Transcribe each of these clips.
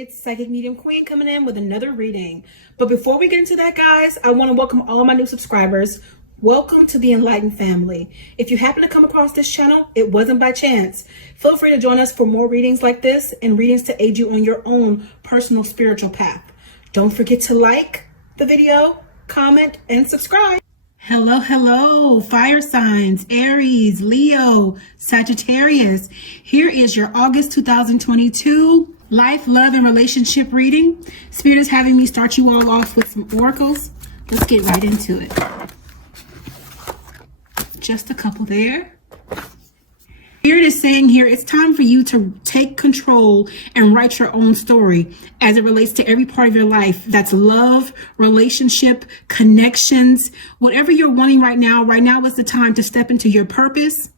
It's Psychic Medium Queen coming in with another reading. But before we get into that, guys, I want to welcome all my new subscribers. Welcome to the Enlightened family. If you happen to come across this channel, it wasn't by chance. Feel free to join us for more readings like this and readings to aid you on your own personal spiritual path. Don't forget to like the video, comment, and subscribe. Hello, fire signs, Aries, Leo, Sagittarius. Here is your August 2022 life, love, and relationship reading. Spirit is having me start you all off with some oracles. Let's get right into it. Just a couple there. Spirit is saying here, it's time for you to take control and write your own story as it relates to every part of your life. That's love, relationship, connections, whatever you're wanting right now. Right now is the time to step into your purpose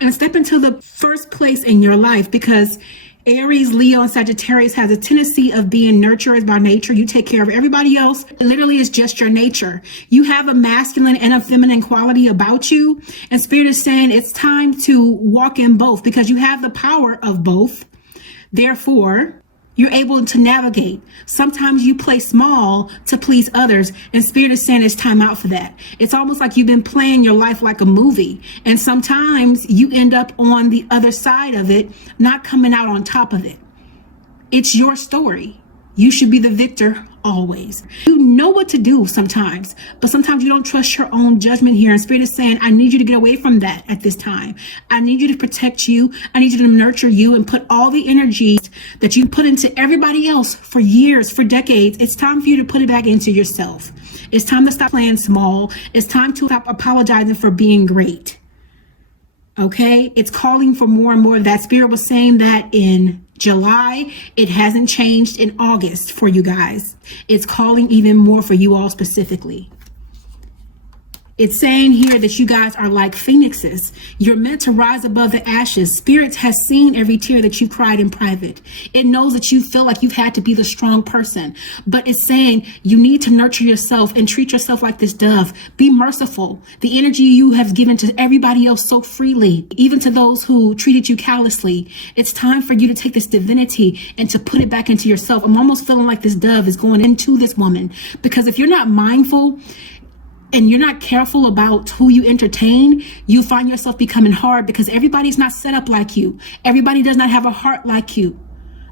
and step into the first place in your life, because Aries, Leo, and Sagittarius has a tendency of being nurturers by nature. You take care of everybody else. It literally is just your nature. You have a masculine and a feminine quality about you. And Spirit is saying it's time to walk in both, because you have the power of both. Therefore, you're able to navigate. Sometimes you play small to please others, and Spirit is saying it's time out for that. It's almost like you've been playing your life like a movie, and sometimes you end up on the other side of it, not coming out on top of it. It's your story. You should be the victor always. You know what to do sometimes, but sometimes you don't trust your own judgment here. And Spirit is saying, I need you to get away from that at this time. I need you to protect you. I need you to nurture you and put all the energy that you put into everybody else for years, for decades. It's time for you to put it back into yourself. It's time to stop playing small. It's time to stop apologizing for being great. Okay, it's calling for more and more of that. Spirit was saying that in July. It hasn't changed in August for you guys. It's calling even more for you all specifically. It's saying here that you guys are like phoenixes. You're meant to rise above the ashes. Spirit has seen every tear that you cried in private. It knows that you feel like you've had to be the strong person, but it's saying you need to nurture yourself and treat yourself like this dove. Be merciful. The energy you have given to everybody else so freely, even to those who treated you callously. It's time for you to take this divinity and to put it back into yourself. I'm almost feeling like this dove is going into this woman, because if you're not mindful and you're not careful about who you entertain, you find yourself becoming hard, because everybody's not set up like you. Everybody does not have a heart like you,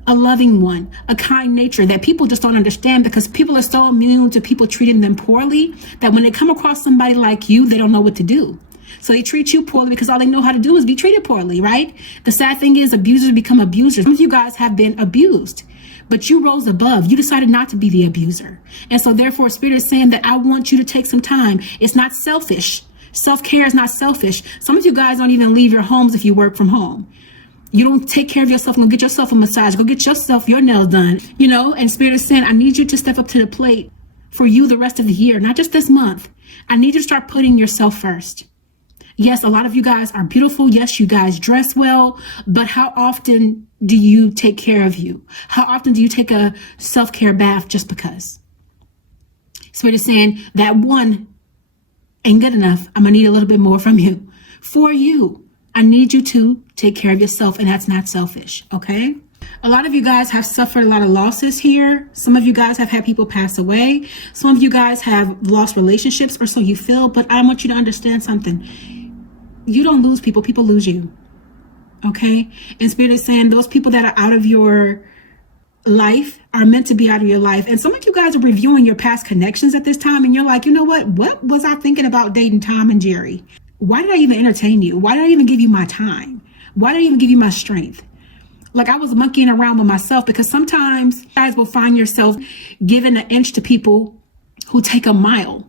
a loving one, a kind nature that people just don't understand, because people are so immune to people treating them poorly that when they come across somebody like you, they don't know what to do. So they treat you poorly because all they know how to do is be treated poorly, right? The sad thing is abusers become abusers. Some of you guys have been abused, but you rose above. You decided not to be the abuser. And so therefore, Spirit is saying that I want you to take some time. It's not selfish. Self-care is not selfish. Some of you guys don't even leave your homes if you work from home. You don't take care of yourself and go get yourself a massage. Go get yourself your nails done, and Spirit is saying, I need you to step up to the plate for you the rest of the year, not just this month. I need you to start putting yourself first. Yes, a lot of you guys are beautiful. Yes, you guys dress well, but how often do you take care of you? How often do you take a self-care bath just because? Spirit is saying that one ain't good enough. I'm gonna need a little bit more from you. For you, I need you to take care of yourself, and that's not selfish, okay? A lot of you guys have suffered a lot of losses here. Some of you guys have had people pass away. Some of you guys have lost relationships, or so you feel, but I want you to understand something. You don't lose people, people lose you. Okay? And Spirit is saying those people that are out of your life are meant to be out of your life. And some of you guys are reviewing your past connections at this time, and you're like, you know what was I thinking about dating Tom and Jerry? Why did I even entertain you? Why did I even give you my time? Why did I even give you my strength? Like, I was monkeying around with myself, because sometimes you guys will find yourself giving an inch to people who take a mile.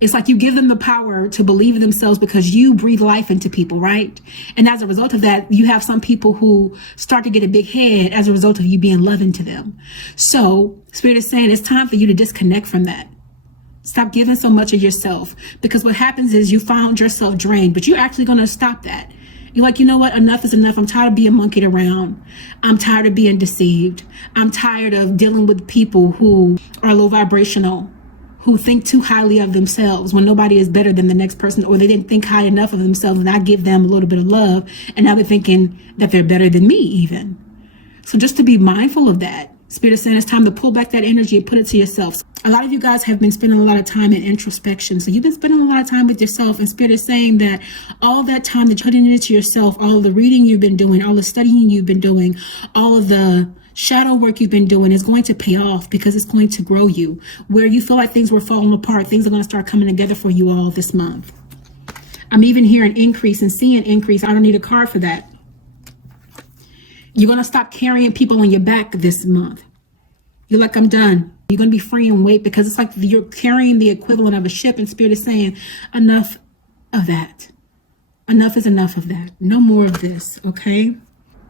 It's like you give them the power to believe in themselves because you breathe life into people, right? And as a result of that, you have some people who start to get a big head as a result of you being loving to them. So Spirit is saying it's time for you to disconnect from that. Stop giving so much of yourself, because what happens is you found yourself drained, but you're actually going to stop that. You're like, you know what? Enough is enough. I'm tired of being monkeyed around. I'm tired of being deceived. I'm tired of dealing with people who are low vibrational, who think too highly of themselves when nobody is better than the next person, or they didn't think high enough of themselves and I give them a little bit of love, and now they're thinking that they're better than me even. So just to be mindful of that. Spirit is saying it's time to pull back that energy and put it to yourself. A lot of you guys have been spending a lot of time in introspection. So you've been spending a lot of time with yourself, and Spirit is saying that all that time that you're putting into yourself, all of the reading you've been doing, all the studying you've been doing, all of the shadow work you've been doing is going to pay off, because it's going to grow you. Where you feel like things were falling apart, things are going to start coming together for you all this month. I'm even hearing increase and seeing increase. I don't need a card for that. You're going to stop carrying people on your back this month. You're like, I'm done. You're going to be free and weight, because it's like you're carrying the equivalent of a ship, and Spirit is saying enough of that. Enough is enough of that. No more of this. Okay.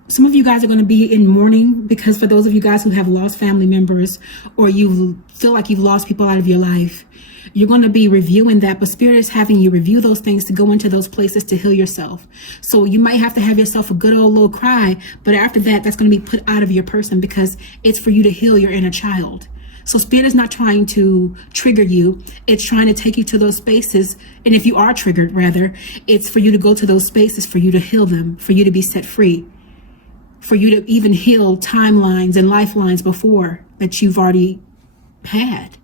Some of you guys are going to be in mourning, because for those of you guys who have lost family members, or you feel like you've lost people out of your life, you're going to be reviewing that. But Spirit is having you review those things to go into those places to heal yourself. So you might have to have yourself a good old little cry, but after that, that's going to be put out of your person, because it's for you to heal your inner child. So Spirit is not trying to trigger you. It's trying to take you to those spaces. And if you are triggered, rather, it's for you to go to those spaces, for you to heal them, for you to be set free, for you to even heal timelines and lifelines before that you've already had.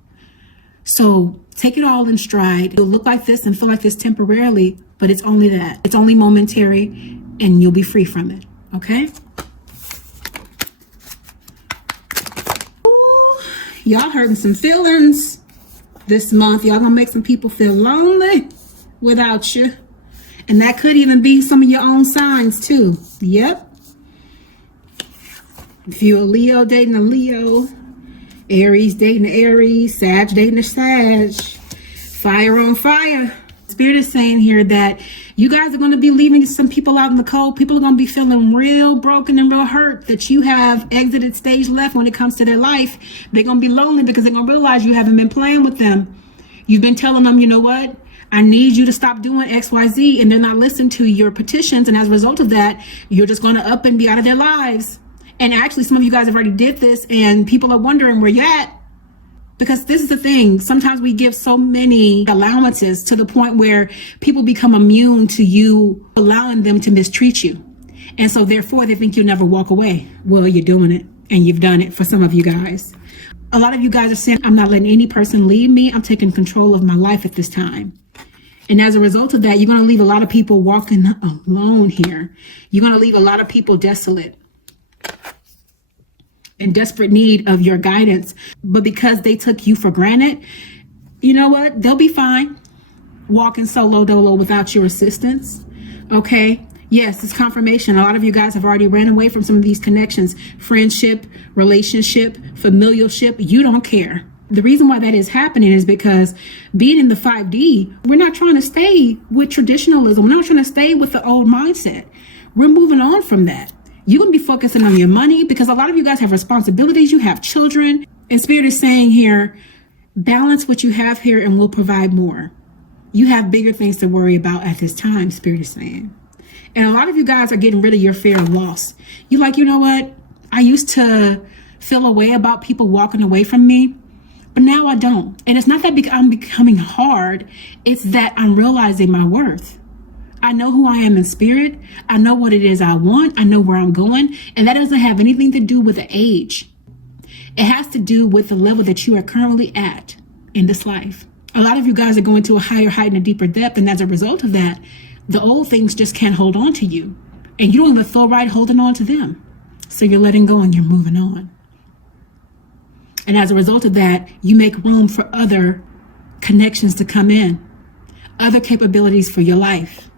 So take it all in stride. You'll look like this and feel like this temporarily, but it's only that. It's only momentary, and you'll be free from it. Okay? Ooh, y'all hurting some feelings this month. Y'all gonna make some people feel lonely without you. And that could even be some of your own signs too. Yep. If you're a Leo dating a Leo, Aries dating an Aries, Sag dating a Sag, fire on fire. Spirit is saying here that you guys are going to be leaving some people out in the cold. People are going to be feeling real broken and real hurt that you have exited stage left when it comes to their life. They're going to be lonely, because they're going to realize you haven't been playing with them. You've been telling them, you know what? I need you to stop doing X, Y, Z. And they're not listening to your petitions. And as a result of that, you're just going to up and be out of their lives. And actually, some of you guys have already did this, and people are wondering where you're at. Because this is the thing. Sometimes we give so many allowances to the point where people become immune to you allowing them to mistreat you. And so therefore, they think you'll never walk away. Well, you're doing it, and you've done it for some of you guys. A lot of you guys are saying, I'm not letting any person leave me. I'm taking control of my life at this time. And as a result of that, you're going to leave a lot of people walking alone here. You're going to leave a lot of people desolate, in desperate need of your guidance. But because they took you for granted, you know what? They'll be fine walking solo dolo without your assistance. Okay. Yes, it's confirmation. A lot of you guys have already ran away from some of these connections, friendship, relationship, familialship. You don't care. The reason why that is happening is because being in the 5D, we're not trying to stay with traditionalism. We're not trying to stay with the old mindset. We're moving on from that. You're going to be focusing on your money, because a lot of you guys have responsibilities. You have children. And Spirit is saying here, balance what you have here and we'll provide more. You have bigger things to worry about at this time, Spirit is saying. And a lot of you guys are getting rid of your fear of loss. You're like, you know what? I used to feel a way about people walking away from me, but now I don't. And it's not that I'm becoming hard. It's that I'm realizing my worth. I know who I am in spirit. I know what it is I want. I know where I'm going. And that doesn't have anything to do with the age. It has to do with the level that you are currently at in this life. A lot of you guys are going to a higher height and a deeper depth. And as a result of that, the old things just can't hold on to you. And you don't even feel right holding on to them. So you're letting go and you're moving on. And as a result of that, you make room for other connections to come in, other capabilities for your life.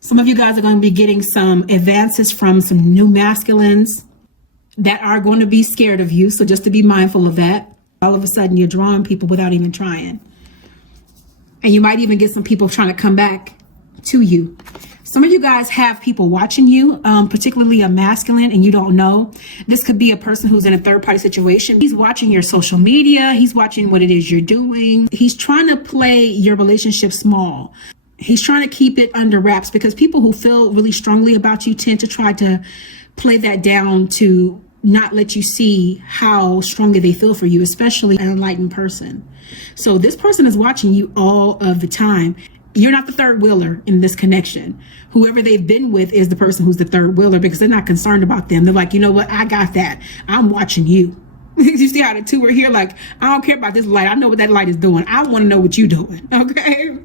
Some of you guys are going to be getting some advances from some new masculines that are going to be scared of you. So just to be mindful of that. All of a sudden, you're drawing people without even trying. And you might even get some people trying to come back to you. Some of you guys have people watching you, particularly a masculine, and you don't know. This could be a person who's in a third-party situation. He's watching your social media. He's watching what it is you're doing. He's trying to play your relationship small. He's trying to keep it under wraps, because people who feel really strongly about you tend to try to play that down to not let you see how strongly they feel for you, especially an enlightened person. So this person is watching you all of the time. You're not the third wheeler in this connection. Whoever they've been with is the person who's the third wheeler, because they're not concerned about them. They're like, you know what? I got that. I'm watching you. You see how the two are here? Like, I don't care about this light. I know what that light is doing. I want to know what you're doing. Okay.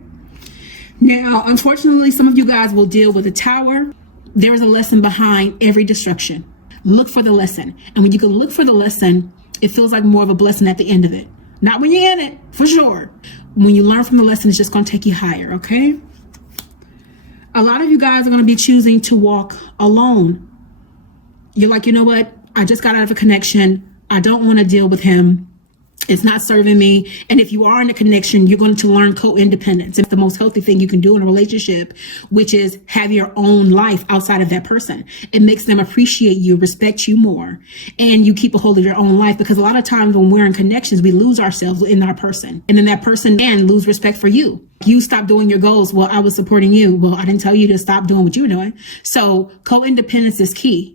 Now, unfortunately, some of you guys will deal with a tower. There is a lesson behind every destruction. Look for the lesson. And when you can look for the lesson, it feels like more of a blessing at the end of it. Not when you're in it, for sure. When you learn from the lesson, it's just going to take you higher, okay? A lot of you guys are going to be choosing to walk alone. You're like, you know what? I just got out of a connection. I don't want to deal with him. It's not serving me. And if you are in a connection, you're going to learn co-independence. It's the most healthy thing you can do in a relationship, which is have your own life outside of that person. It makes them appreciate you, respect you more, and you keep a hold of your own life, because a lot of times when we're in connections, we lose ourselves in our person. And then that person can lose respect for you. You stop doing your goals. Well, I was supporting you. Well, I didn't tell you to stop doing what you were doing. So co-independence is key.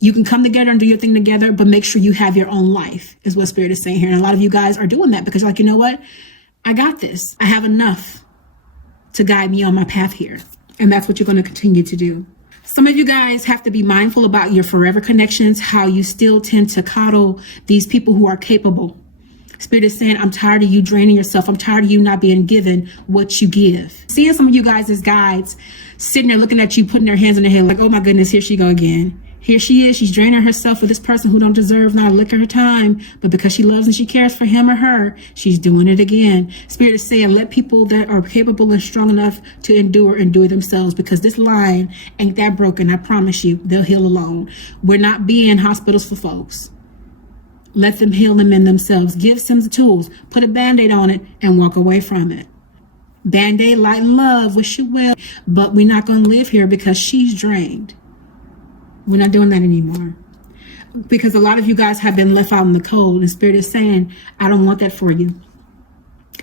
You can come together and do your thing together, but make sure you have your own life, is what Spirit is saying here. And a lot of you guys are doing that because you're like, you know what? I got this. I have enough to guide me on my path here. And that's what you're going to continue to do. Some of you guys have to be mindful about your forever connections, how you still tend to coddle these people who are capable. Spirit is saying, I'm tired of you draining yourself. I'm tired of you not being given what you give. Seeing some of you guys as guides sitting there looking at you, putting their hands on their head like, oh my goodness, here she go again. Here she is. She's draining herself for this person who don't deserve not a lick of her time. But because she loves and she cares for him or her, she's doing it again. Spirit is saying, let people that are capable and strong enough to endure themselves, because this line ain't that broken. I promise you, they'll heal alone. We're not being hospitals for folks. Let them heal them in themselves. Give them the tools. Put a Band-Aid on it and walk away from it. Band-Aid, light and love, wish you will. But we're not going to live here because she's drained. We're not doing that anymore, because a lot of you guys have been left out in the cold, and Spirit is saying, I don't want that for you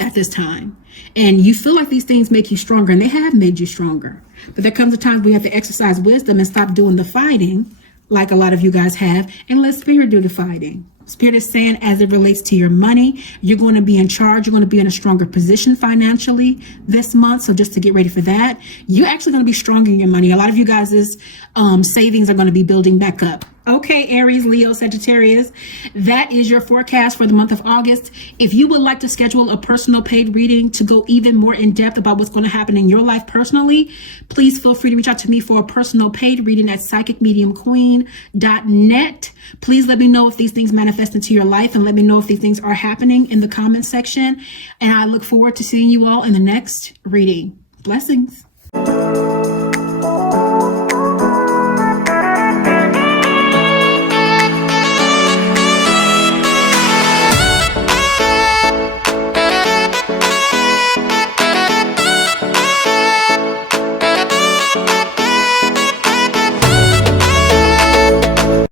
at this time. And you feel like these things make you stronger, and they have made you stronger. But there comes a time we have to exercise wisdom and stop doing the fighting like a lot of you guys have, and let Spirit do the fighting. Spirit is saying, as it relates to your money, you're going to be in charge. You're going to be in a stronger position financially this month. So just to get ready for that, you're actually going to be stronger in your money. A lot of you guys' savings are going to be building back up. Okay, Aries, Leo, Sagittarius, that is your forecast for the month of August. If you would like to schedule a personal paid reading to go even more in depth about what's going to happen in your life personally, please feel free to reach out to me for a personal paid reading at psychicmediumqueen.net. Please let me know if these things manifest into your life, and let me know if these things are happening in the comment section. And I look forward to seeing you all in the next reading. Blessings.